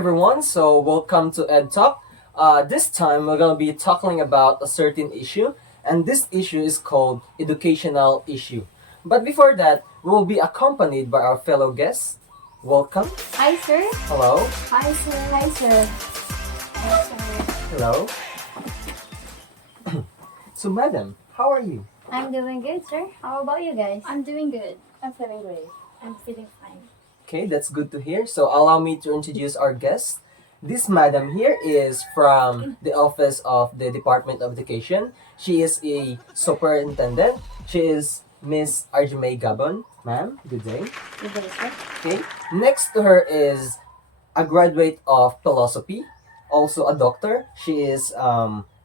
everyone, so welcome to Ed Talk. This time we're going to be talking about a certain issue, and this issue is called educational issue. But before that, we will be accompanied by our fellow guests. Welcome. Hi, sir. Hello. Hi, sir. Hi, sir. Hi, sir. Hello. So, madam, how are you? I'm doing good, sir. How about you guys? I'm doing good. I'm feeling great. I'm feeling fine. Okay, that's good to hear. So, allow me to introduce our guest. This madam here is from the office of the Department of Education. She is a superintendent. She is Miss Arjumay Gabon. Ma'am, good day. Good day, sir. Okay. Next to her is a graduate of philosophy, also a doctor. She is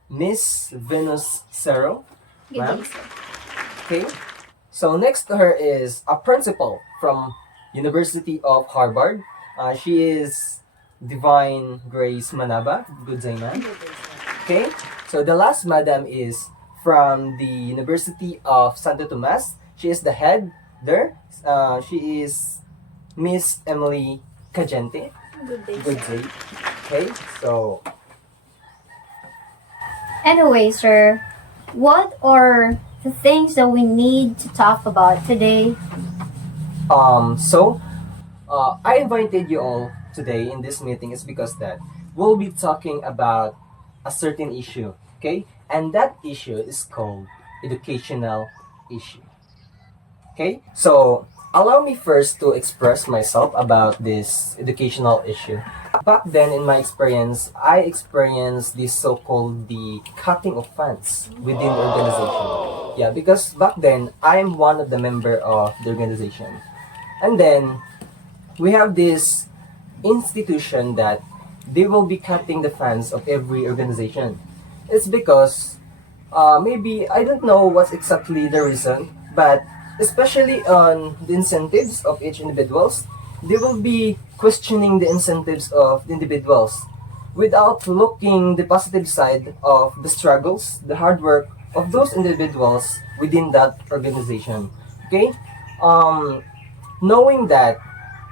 Miss Venus Cerro. Good Ma'am? day, sir. Okay. So next to her is a principal from University of Harvard. She is Divine Grace Manaba. Good day, ma'am. Good day, sir. Okay. So the last madam is from the University of Santo Tomas. She is the head there. She is Miss Emily Cagente. Good day, Good sir. day. Okay. So Anyway, sir, what are the things that we need to talk about today? I invited you all today in this meeting is because that we'll be talking about a certain issue, okay? And that issue is called educational issue. Okay? So, allow me first to express myself about this educational issue. Back then in my experience, I experienced this so-called the cutting of funds within the organization. Yeah, because back then I am one of the member of the organization. And then we have this institution that they will be cutting the funds of every organization. It's because maybe I don't know what's exactly the reason, but especially on the incentives of each individuals, they will be questioning the incentives of the individuals without looking the positive side of the struggles, the hard work of those individuals within that organization. Okay, um, knowing that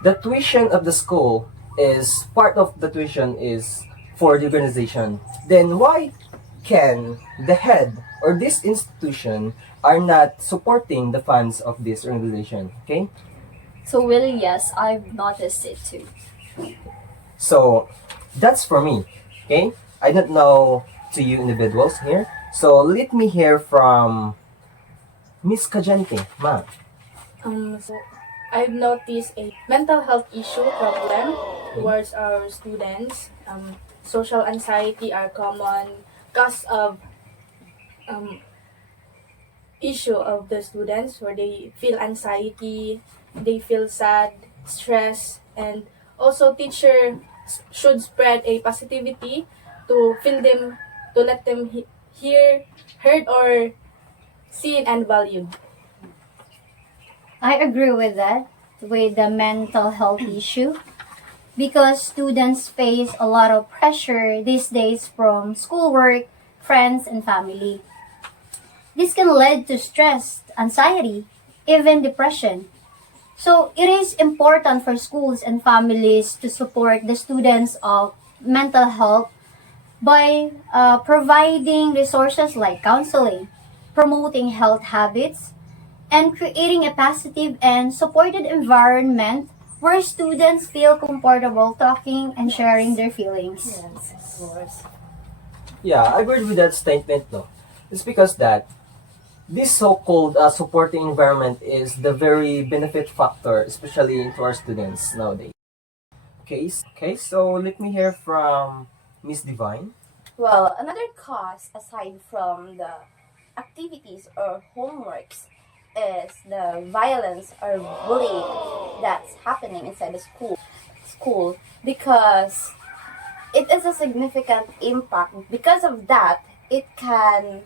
the tuition of the school is part of the tuition is for the organization, then why can the head or this institution are not supporting the funds of this organization? Okay, So really, yes, I've noticed it too. so that's for me. Okay, I don't know to you individuals here. So let me hear from Miss Kajante, ma. So I've noticed a mental health issue problem towards our students. Social anxiety are common cause of um, issue of the students where they feel anxiety, they feel sad, stress, and also teacher should spread a positivity to feel them, to let them hear, heard, or seen and valued. I agree with that, with the mental health issue, because students face a lot of pressure these days from schoolwork, friends, and family. This can lead to stress, anxiety, even depression. So it is important for schools and families to support the students of mental health by providing resources like counseling, promoting health habits, and creating a positive and supported environment where students feel comfortable talking and sharing their feelings. Yes, of course. Yeah, I agree with that statement. No, it's because that this so-called supporting environment is the very benefit factor, especially to our students nowadays. Okay, so let me hear from Miss Divine. Well, another cause aside from the activities or homeworks is the violence or bullying that's happening inside the school because it is a significant impact. Because of that, it can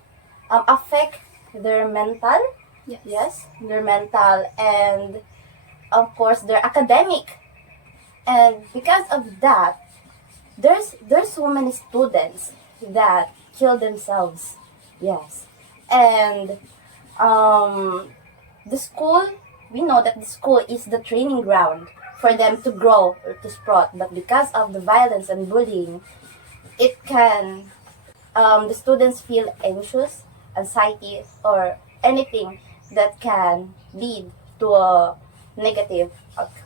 affect their mental, yes, their mental, and of course their academic. And because of that, there's so many students that kill themselves. Yes, and um, the school, we know that the school is the training ground for them to grow or to sprout. But because of the violence and bullying, it can the students feel anxious, anxiety, or anything that can lead to a negative outcome.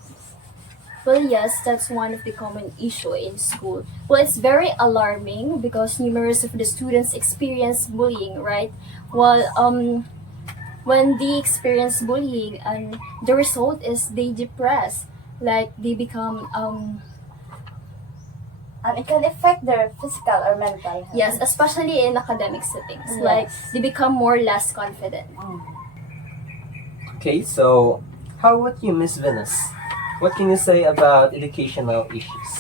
Well, yes, that's one of the common issue in school. Well, it's very alarming because numerous of the students experience bullying, right? Well, when they experience bullying, and the result is they depress, like they become And it can affect their physical or mental health. yes, especially in academic settings, like they become more less confident. Okay, so how about you, Miss Venus? What can you say about educational issues?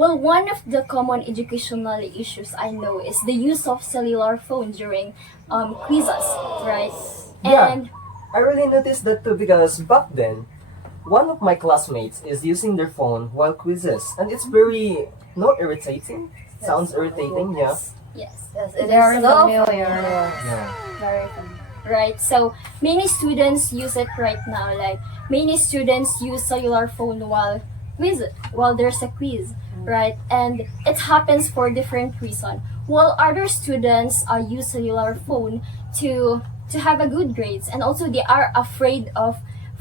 Well, one of the common educational issues I know is the use of cellular phone during quizzes, right? Yeah. And I really noticed that too because back then, one of my classmates is using their phone while quizzes, and it's very not irritating. Sounds irritating, yeah. yes, Yes, it Very is so familiar. Yeah. Very familiar. right? So many students use it right now. Like many students use cellular phone while there's a quiz, right? And it happens for different reason. While other students use cellular phone to have a good grades, and also they are afraid of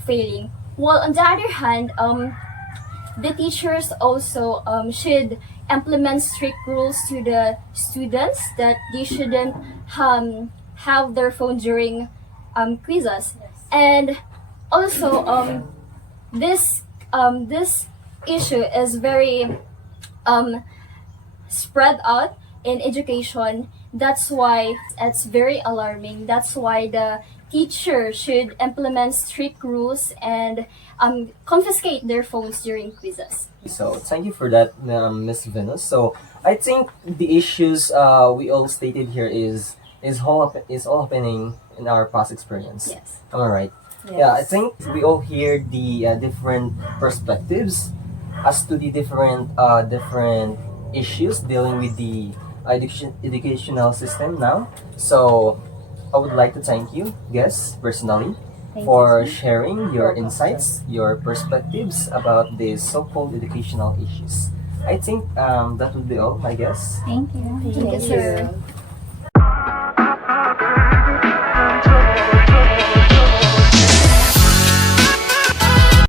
failing. While on the other hand, the teachers also should implement strict rules to the students that they shouldn't have their phone during quizzes. And also this issue is very spread out in education. That's why it's very alarming. That's why the teacher should implement strict rules and confiscate their phones during quizzes. So thank you for that, Miss Venus. So I think the issues we all stated here is all happening in our past experience. Yes. Am I right? Yeah, I think we all hear the different perspectives as to the different issues dealing with the educational system now. So I would like to thank you, guests, personally, for sharing your insights, your perspectives about these so-called educational issues. I think that would be all, I guess. Thank you. Thank you, sir.